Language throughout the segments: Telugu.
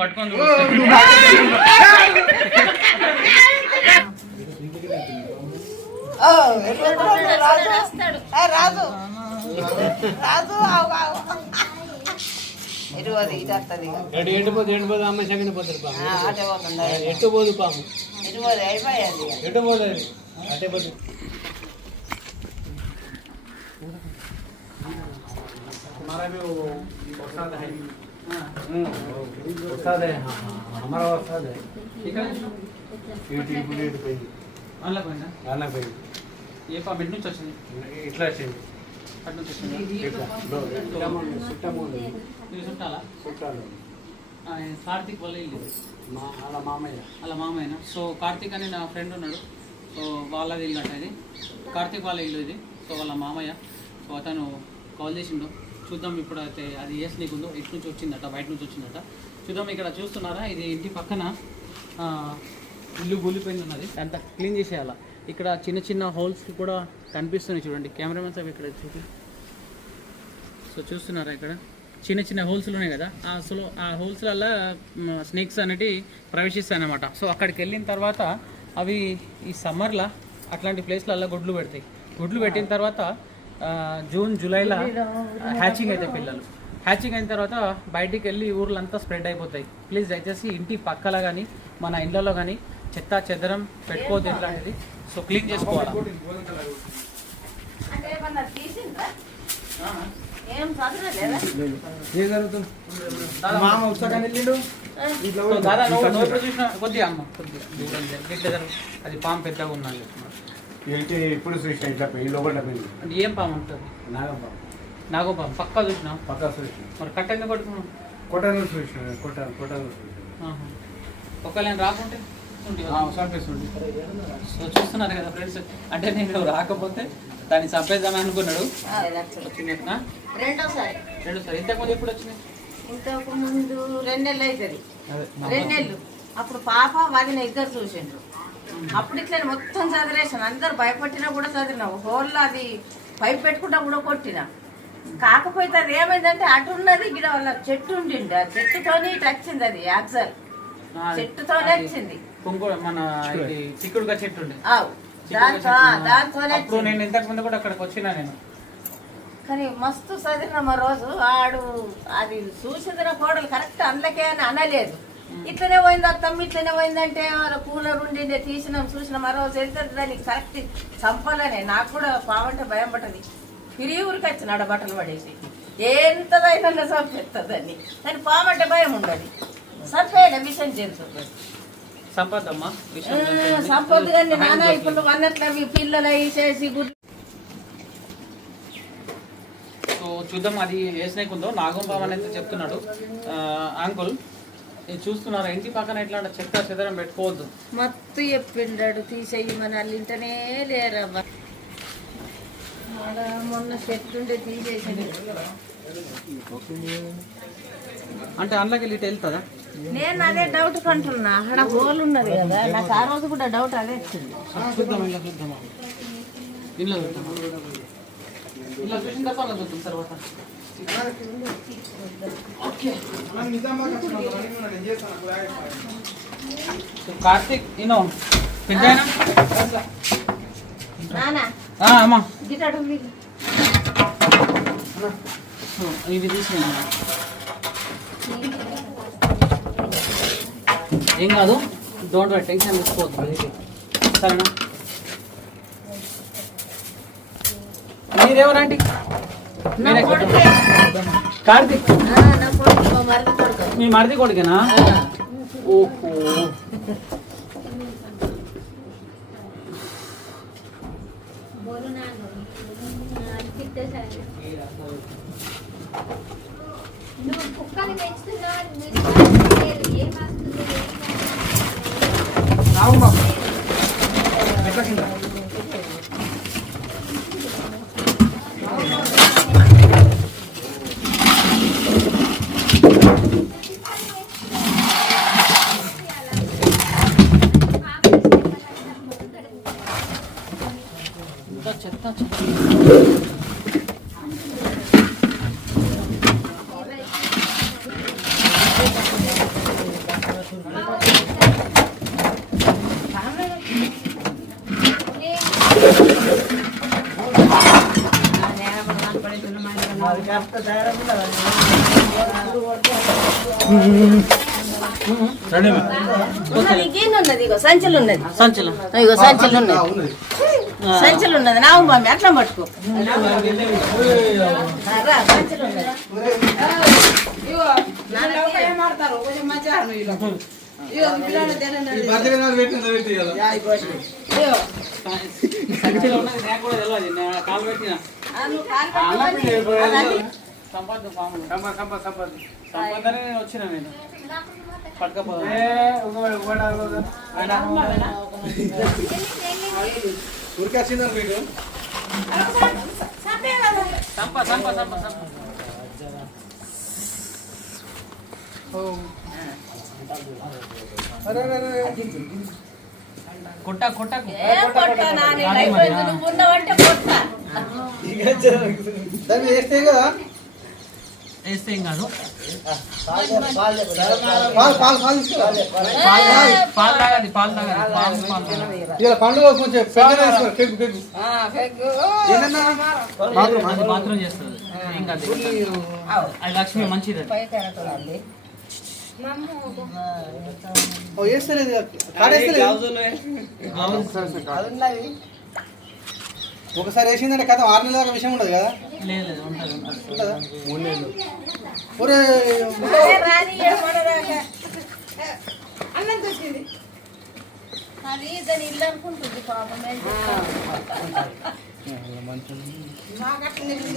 పట్టుకొని రాజు రాజు ఇరువది ఇటు వస్తుంది ఎండిపోదు అమ్మ సగని పోతారు అటే పోతుంది ఎట్టు పోదు పాము ఇరువది అయిపోయింది ఎటు పోదు అటే పోదు हमारा भी वो वसाद है वसाद है हमारा वसाद है ठीक है यूट्यूब पे అలా పోయినా आना पे ఏ పా బెడ్ నుంచి వచ్చింది ఇట్లా వచ్చింది అటు నుంచి వచ్చింది ఇది చుట్టాలా కార్తీక్ వల్ల ఇల్లు అలా మామయ్య అలా మామయ్యనా సో కార్తీక్ అని నా ఫ్రెండ్ ఉన్నాడు సో వాళ్ళది ఇల్లు అంట ఇది కార్తీక్ వాళ్ళ ఇల్లు ఇది సో వాళ్ళ మామయ్య సో అతను కాల్ చేసిండు చూద్దాం ఇప్పుడు అయితే అది ఏ స్నేక్ ఉందో ఎటు నుంచి వచ్చిందట బయట నుంచి వచ్చిందట చూద్దాం. ఇక్కడ చూస్తున్నారా ఇది ఇంటి పక్కన ఇల్లు కూలిపోయింది ఉన్నది అంతా క్లీన్ చేసేయాల. ఇక్కడ చిన్న చిన్న హోల్స్ కూడా కనిపిస్తున్నాయి చూడండి కెమెరామెన్ సార్ ఇక్కడ చూపి. సో చూస్తున్నారా ఇక్కడ చిన్న చిన్న హోల్స్లు ఉన్నాయి కదా అసలు ఆ హోల్స్లలో స్నేక్స్ అనేవి ప్రవేశిస్తాయి అన్నమాట. సో అక్కడికి వెళ్ళిన తర్వాత అవి ఈ సమ్మర్లో అట్లాంటి ప్లేస్లలో గుడ్లు పెడతాయి. గుడ్లు పెట్టిన తర్వాత జూన్ జూలైలో హ్యాచింగ్ అవుతాయి పిల్లలు. హ్యాచింగ్ అయిన తర్వాత బయటికి వెళ్ళి ఊర్లంతా స్ప్రెడ్ అయిపోతాయి. ప్లీజ్ దయచేసి ఇంటి పక్కల కానీ మన ఇళ్ళలో కానీ చెత్త చెదరం పెట్టుకోవద్దు ఇట్లాంటిది. సో క్లీన్ చేసుకోవాలి. కొద్దిగా అమ్మ కొద్దిగా అది పాము పెద్దగా ఉన్నాను ఇప్పుడు చూసిన ఇట్లా పెళ్లి లోపల అంటే ఏం పాము ఉంటుంది? నాగపాము. నాగోపాము పక్కా చూసినా? పక్కా చూసిన. మరి కట్ట ఎందుకు కొట్టుకున్నావు? కొట్టను చూసిన కొట్టను చూసిన. ఒకవేళ నేను రాకుంటే చంపేస్తుండే. సో చూస్తున్నారు కదా ఫ్రెండ్స్, అంటే నేను రాకపోతే దాన్ని చంపేద్దామని అనుకున్నాడు. రెండోసారి ఇంతకుముందు ఎప్పుడు వచ్చినాయి? ఇంతకు ముందు 2 నెలలు అవుతుంది. 2 నెలలు అప్పుడు పాప వదిన ఇద్దరు చూసిండ్రు. అప్పుడు ఇట్లా మొత్తం చదివేసాను. అందరు భయపట్టినా కూడా చదివినా. హోల్లో అది పైప్ పెట్టుకుంటా కూడా కొట్టినా. కాకపోతే అది ఏమైందంటే అటు ఉన్నది ఇక్కడ వాళ్ళ చెట్టు ఉండిండి. ఆ చెట్టుతోనే ఇటు వచ్చింది. అది యాక్సల్ చెట్టుతోనే వచ్చింది. మన చిక్కుడుగా చెట్టు ఉండే దాంతోనే. నేను ఇంతకు ముందు కూడా అక్కడికి వచ్చినా నేను. కానీ మస్తు చదివిన మా రోజు ఆడు అది చూసిన కోడలు కరెక్ట్ అందుకే అని అనలేదు. ఇట్లనే పోయింది అత్తమ్మ ఇట్లనే పోయిందంటే వాళ్ళ కూలర్ ఉండి తీసినాం చూసినాం. ఆ రోజు వెళ్తుంది దానికి కరెక్ట్ చంపాలనే. నాకు కూడా పావంటే భయం పట్టది. తిరిగి ఊరికి వచ్చినాడు బట్టలు పడేసి ఎంతదైనా చంపేస్తుందని. కానీ పావంటే భయం ఉండదు. చంపేయడం విషయం జంతువు సంపదమ్మా సంపద కానీ నాన్న ఇప్పుడు అన్నట్లు పిల్లలు చేసి సో చూద్దాం అది ఏ స్నేక్ ఉందో. నాగంపాము అనేది చెప్తున్నాడు అంకుల్. చూస్తున్నారా ఇంటి పక్కన ఇట్లా చెత్త చెదరం పెట్టుకోవద్దు. మత్తు చెప్పిండాడు తీసేయి మన అల్లింటనే లేరమ్మా. మొన్న చెట్టుండే తీసేసి అంటే అందులోకి వెళ్ళి వెళ్తుందా? నేను అదే డౌట్ కంటున్నా. అక్కడ హోల్ ఉన్నది కదా నాకు ఆ రోజు కూడా డౌట్ అదే వచ్చింది. చూద్దాం ఇలా చూద్దామా ఇలా చూద్దామా ఇలా చూసిన తర్వాత చూద్దాం తర్వాత. కార్తీక్ ఇన్నో పెద్ద అమ్మా ఇవి తీసుకున్నా ఏం కాదు. డోంట్ వరీ టెన్షన్ తీసుకోవద్దు సరేనా. మీరెవరండి? కార్తీక్ మీ మరిది కొడుకేనా? ఓహో చెత్త నీకేంది ఉన్నది ఇగో సంచులు ఉన్నది సంచులు ఇగో సంచులు ఉన్నది సంచులు ఉన్నది నా మమ్మీ అట్లా పట్టుకో రా, సంచులు ఉన్నది సంచులో ఉన్నది నాకు కూడా తెలియదు, నేను కాలు పెట్టిన సంపద సంపదనే వచ్చిన నేను పట్టుకపోదా ఉరికొచ్చిందా వీడు సంప సంప సంప సంప కొట్ట కొట్టకు కొట్టా నాని అయిపోయింది నువ్వు ఉన్నావంటే కొట్టా దాన్ని వేస్తే కదా వేస్తే ఏం కాదు పాలు పాలు పాలు తీసుకురా పాలు తాగది పాలు తాగది పాలు తాగది ఇలా పండుగ కొంచెం పెద్దగా తీసుకో కేకు కేకు అది బాత్రూమ్ చేస్తుంది ఏం కాదు అది లక్ష్మి మంచిది అది. ఓ వేస్తలేదు కాడేస్తలేదు ఒకసారి వేసిందంటే కథ 6 నెలల దాకా విషయం ఉండదు కదా లేదు లేదు ఉంటుంది ఉంటుంది. ఉంటుందా 3 నెలలు ఒరే అది దాని ఇల్లు అనుకుంటుంది పాపం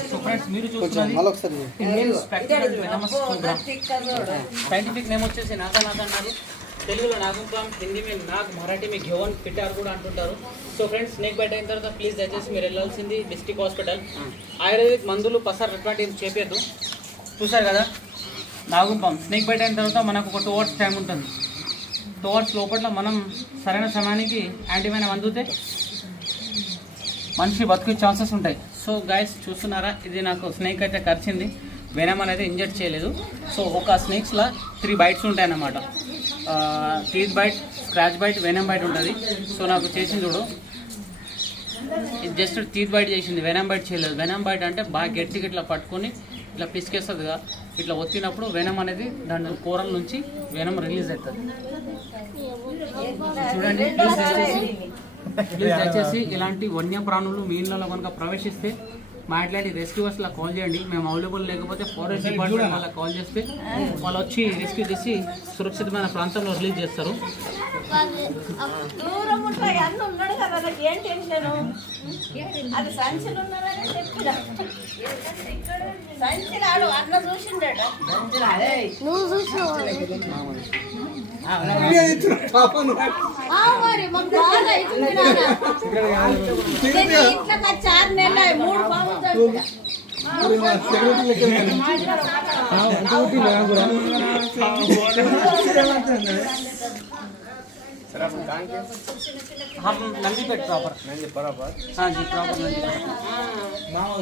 సో ఫ్రెండ్స్ మీరు కొంచెం చూస్తున్నది మళ్ళీ ఒకసారి Indian spectral venomous program. Scientific name వచ్చేసి నాగా నాగ్ అన్నారు, తెలుగులో నాగుంపాం, హిందీ में नाग, మరాఠీ में घेवन పిటార్ కూడా అంటుంటారు. సో ఫ్రెండ్స్ స్నేక్ బైట్ అయిన తర్వాత ప్లీజ్ దయచేసి మీరు వెళ్ళాల్సింది డిస్ట్రిక్ట్ హాస్పిటల్. ఆయుర్వేదిక్ మందులు పసార్ అటువంటివి చేపేద్దు. చూసారు కదా నాగుంపాం స్నేక్ బైట్ అయిన తర్వాత మనకు ఒక 2 hours టైం ఉంటుంది. 2 hours లోపల మనం సరైన సమయానికి యాంటీబయాటిక్ అందితే మనిషి బతుకు ఛాన్సెస్ ఉంటాయి. సో గైస్ చూస్తున్నారా, ఇది నాకు స్నేక్ అయితే కరిచింది, వెనమ్ అనేది ఇంజెక్ట్ చేయలేదు. సో ఒక స్నేక్స్లో 3 bites ఉంటాయి అన్నమాట. Teeth bite, scratch bite, venom bite ఉంటుంది. సో నాకు చేసింది చూడు, ఇది జస్ట్ టీత్ బైట్ చేసింది, వెనమ్ బైట్ చేయలేదు. వెనమ్ బైట్ అంటే బాగా గట్టిగా ఇట్లా పట్టుకొని ఇట్లా పిసికేస్తుందిగా, ఇట్లా ఒత్తినప్పుడు వెనమ్ అనేది దాని కూరల నుంచి వెనమ్ రిలీజ్ అవుతుంది. చూడండి ప్లీజ్ దయచేసి ఇలాంటి వన్యప్రాణులు మీ ఇళ్ళలో కనుక ప్రవేశిస్తే మా ఇట్లాంటి రెస్క్యూవర్స్లా కాల్ చేయండి. మేము అవైలబుల్ లేకపోతే ఫారెస్ట్ డిపార్ట్మెంట్ వాళ్ళకి కాల్ చేస్తే వాళ్ళు వచ్చి రెస్క్యూ చేసి సురక్షితమైన ప్రాంతంలో రిలీజ్ చేస్తారు. దూరం ఉంటాయి అన్న ఉన్నాడు కదా నాకు ఏం టెన్షన్ అది సంచులు ఉన్నారని చెప్పిన సంచులు ఆడు అన్న చూసిండట నువ్వు చూసినావు మరి మాకు బాగా అవుతుంది ఇట్లా 4 నెలలు 3 పాములు చంపిన. हम नंदीपेट प्रॉपर हाँ जी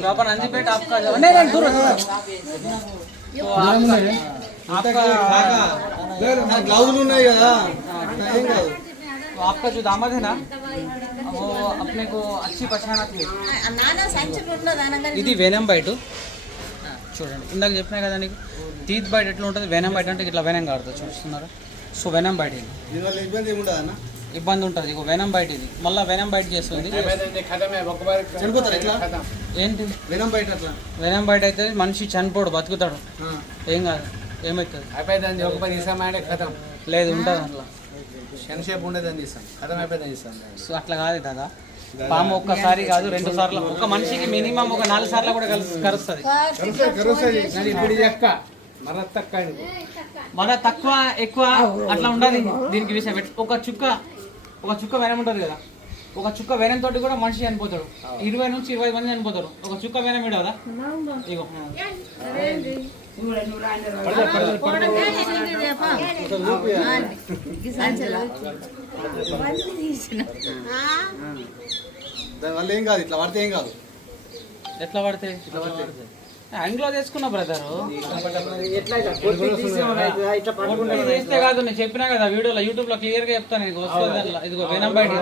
प्रॉपर नंदीपेट आपका जो नहीं नहीं दूर तो आपका గ్లౌజులు ఉన్నాయి కదా ఏం కాదు तो आपका जो दामाद है ना वो अपने को अच्छी पहचाना थी. నాన్న సంచులు ఉన్నది అనగానే ఇది వెనమ్ బైట్ చూడండి, ఇందాక చెప్పినా కదా నీకు టీత్ బైట్ ఎట్లా ఉంటుంది, వెనమ్ బైట్ అంటే ఇట్లా వెనమ్ కాడుతుంది చూస్తున్నారా. సో వెనమ్ బైట్ ఇది దీనివల్ల ఇబ్బంది ఏమి ఉండదు అన్న ఇబ్బంది ఉంటుంది. ఇక వెనమ్ బైట్ ఇది మళ్ళీ వెనమ్ బైట్ చేస్తుంది. చనిపోతారు ఎట్లా ఏంటి వినం బయట అట్లా వెనమ్ బైట్ అయితే మనిషి చనిపోడు, బతుకుతాడు, ఏం కాదు, ఏమవుతుంది అయిపోయింది ఒక పని ఇస్తామంటే కథం లేదు ఉంటుంది అట్లా. క్షణసేపు ఉండేదని తీస్తాం కథం అయిపోయిందని ఇస్తాం. సో అట్లా కాదు కదా, పాము ఒక్కసారి కాదు 2 సార్లు, ఒక మనిషికి మినిమం ఒక 4 సార్లు కూడా కరుస్తుంది. ఇప్పుడు చెక్క మన తక్క మన తక్కువ ఎక్కువ అట్లా ఉండదు దీనికి విషయం. ఒక చుక్క వెనం ఉంటుంది కదా, ఒక చుక్క వెనం తోటి కూడా మనిషి చనిపోతాడు. 20 నుంచి 20 మంది చనిపోతారు ఒక చుక్క వెనం ఇడు కదా. ఇగో దానివల్ల ఏం కాదు, ఇట్లా పడితే ఏం కాదు. ఎట్లా పడితే యాంగ్లో చేసుకున్నా బ్రదర్, చేస్తే కాదు. నేను చెప్పినా కదా వీడియోలో, యూట్యూబ్ లో క్లియర్ గా చెప్తాను. ఇది వస్తుంది ఇదిగో వెనం బైట్,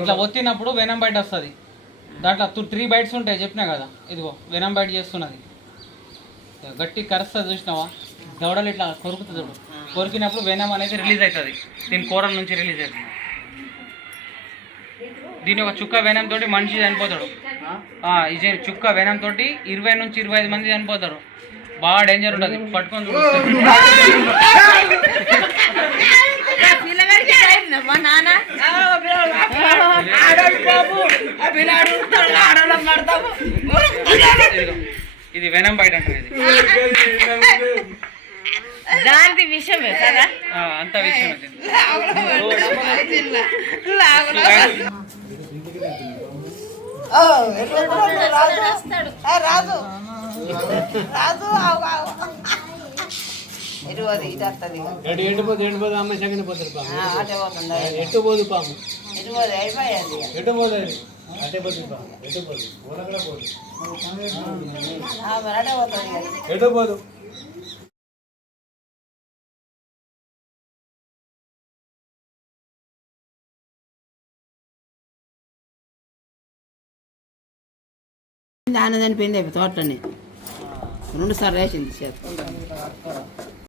ఇట్లా ఒత్తినప్పుడు వెనం బైట్ వస్తుంది. దాంట్లో 3 bites ఉంటాయి చెప్పినా కదా. ఇదిగో వెనం బైట్ చేస్తున్నది, గట్టి కరుస్తుంది చూసినావా, దవడలు ఇట్లా కొరుకుతుంది చూడు. కొరికినప్పుడు వెనం అనేది రిలీజ్ అవుతుంది, దీని కూరల నుంచి రిలీజ్ అవుతుంది. దీని ఒక చుక్క వెనం తోటి మనిషి చనిపోతాడు. ఇది చుక్క వెనం తోటి 20 నుంచి 25 మంది చనిపోతారు. బాగా డేంజర్ ఉంటుంది, పట్టుకొని ఇది వెనం బయట అంటారు. ఇది దాని విషయమే కదా, అంత విషయం. రాజు రాజు ఇరువది ఇటు వస్తుంది ఎండిపోదు అమ్మ సెకండ్ పోతారు పాము అటే పోతుంది ఎట్టు పోదు పాము ఇరువది అయిపోయింది ఎటు పోదు అటే పోతుంది పాము ఎటు పోదు ఊరకడ పోదు అటే పోతుంది ఎటు పోదు. దాని చనిపోయింది తోటని 2 సార్లు వేసింది చేత.